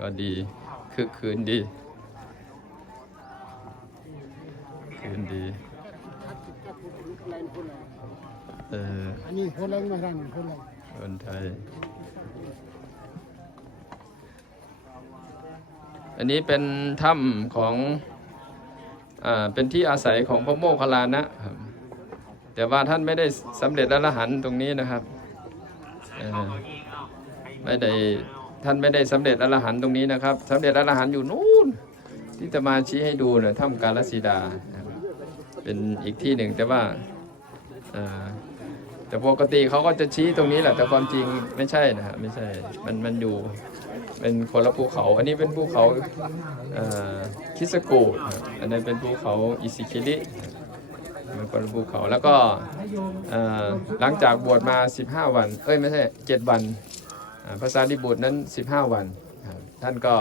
ก็ดีคือคืนดีคืนดีเออ Ani holang mahran holang. คนไทยอันนี้เป็นถ้ำของอ่าเป็นที่อาศัยของพระโมคคัลลานะครับแต่ว่าท่านไม่ได้สำเร็จอรหันต์ตรงนี้นะครับไม่ได้ ท่านไม่ได้สำเร็จอรหันต์ตรงนี้นะครับสำเร็จอรหันต์อยู่นู่น ที่จะมาชี้ให้ดูเนี่ยถ้ำกาลสีดา เป็นอีกที่หนึ่งแต่ว่าแต่ปกติเขาก็จะชี้ตรงนี้แหละ แต่ความจริงไม่ใช่นะฮะไม่ใช่มันมันอยู่เป็นคนละภูเขา อันนี้เป็นภูเขาเอ่อคิสกูนะครับอันนั้นเป็นภูเขาอิซิคิริมันคนละภูเขาแล้วก็เอ่อหลังจากบวชมา 15 วัน เอ้ยไม่ใช่ 7 วัน ภาษาลิบุตรนั้น 15 วันครับท่านก็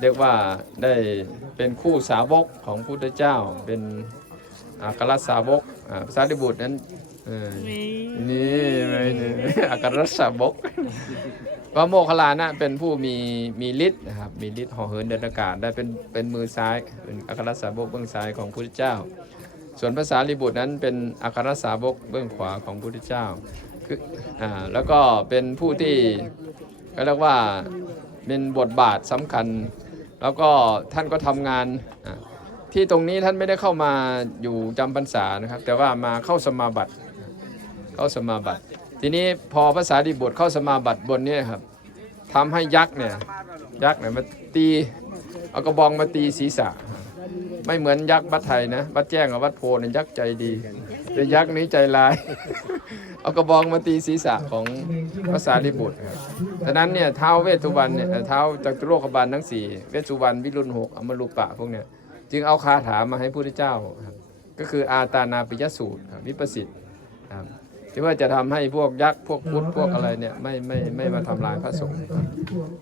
เรียกว่าได้เป็นคู่สาวกของพุทธเจ้า เป็นอัครสาวกภาษาลิบุตรนั้นนี่ไม่นี่อาการรัสบกพระโมคคัลลานะเป็นผู้มีมีฤทธิ์นะครับมีฤทธิ์ห่อเหินเดินอากาศได้เป็นเป็นมือซ้ายเป็นอัครสาวกเบื้องซ้ายของพระพุทธเจ้า ส่วนภาษาลิบุตรนั้นเป็นอัครสาวกเบื้องขวาของพระพุทธเจ้า ออ่าแล้วก็เป็นผู้ที่ก็เรียกว่าเป็นบทบาทสำคัญ แล้วก็ท่านก็ทำงานที่ตรงนี้ท่านไม่ได้เข้ามาอยู่จำพรรษานะครับ แต่ว่ามาเข้าสมาบัติเข้าสมาบัติ ทีนี้พอภาษาดิบุตรเข้าสมาบัติบนนี้ครับทำให้ยักษ์เนี่ยยักษ์เนี่ยมาตีเอากระบองมาตีศีรษะ ไม่เหมือนยักษ์วัดไทยนะวัดแจ้งกับวัดโพเนี่ยยักษ์ใจดี แต่ยักษ์นี้ใจร้าย เอากระบองมาตีศีรษะของภาษาดิบุตรครับฉะนั้นเนี่ยเท้าเวสุวรรณเนี่ยเท้าจักรโลกบาลทั้งสี่เวสุวรรณวิรุณหกอมรุปะพวกเนี่ยจึงเอาคาถามาให้พระพุทธเจ้าครับก็คืออาตานาปิยสูตรวิปัสสิทธิ์ครับที่ว่าจะทำให้พวกยักษ์พวกพุทธพวกอะไรเนี่ยไม่ไม่ไม่มาทำลายพระสงฆ์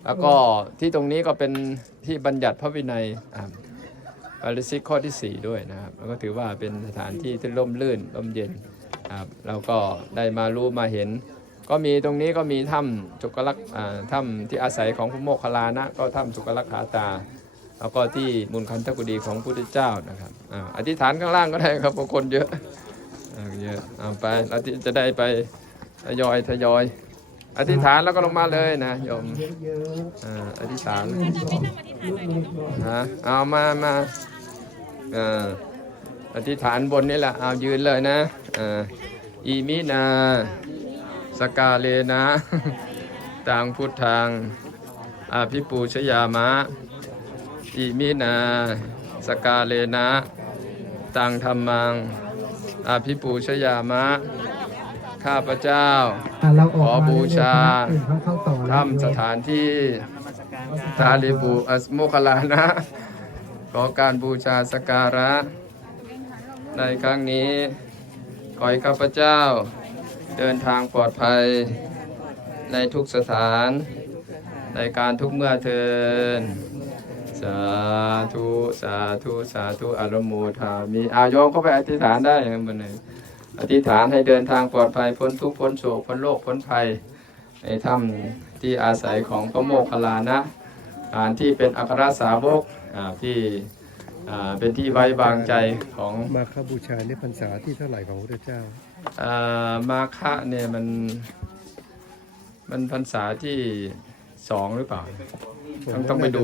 แล้วก็ที่ตรงนี้ก็เป็นที่บัญญัติพระวินัยอ่า ปาริสิกข้อที่ 4 ด้วยนะครับแล้วก็ถือว่าเป็นสถานที่ที่ร่มรื่นร่มเย็นครับแล้วก็ได้มารู้มาเห็น ก็มีตรงนี้ก็มีถ้ำจุกลักถ้ำที่อาศัยของพระโมคคัลลานะ ก็ถ้ำจุกลักขาตา แล้วก็ที่มุนคันธกุฎีของพระพุทธเจ้านะครับออธิษฐานข้างล่างก็ได้ครับเพราะคนเยอะเยอะเอาไปเราจะได้ไปทยอยทยอย อธิษฐานแล้วก็ลงมาเลยนะโยมอ่าอธิษฐานฮะเอามามาอ่าอธิษฐานบนนี่แหละเอายืนเลยนะอ่าอีมินา สกาเลนะต่างพุทธังอาภิปูชยามะ อิมินา สกาเลนะ ตังธรรมังอาภิปูชยามะ ข้าพเจ้าอะเราออกขอบูชาอื่นเขาเข้าต่อแล้วทำสถานที่ทาลิบุอัสโมคลานะ ขอการบูชาสกการะ ในครั้งนี้ ขอให้ข้าพเจ้า เดินทางปลอดภัย ในทุกสถาน ในการทุกเมื่อเทินสาธุ สาธุ สาธุอารโมทามีอายองเข้าไปอธิษฐานได้ครับมันเลย อธิษฐานให้เดินทางปลอดภัยพ้นทุกข์พ้นโศกพ้นโรคพ้นภัยในถ้ำที่อาศัยของพระโมคคัลลานะฐานที่เป็นอัครสาวกอ่าที่อ่าเป็นที่ไว้วางใจของมาคบูชาเนี่ยพรรษาที่เท่าไหร่ของพระพุทธเจ้าอ่ามาคะเนี่ยมันมันพรรษาที่สองหรือเปล่า ต้องต้องไปดู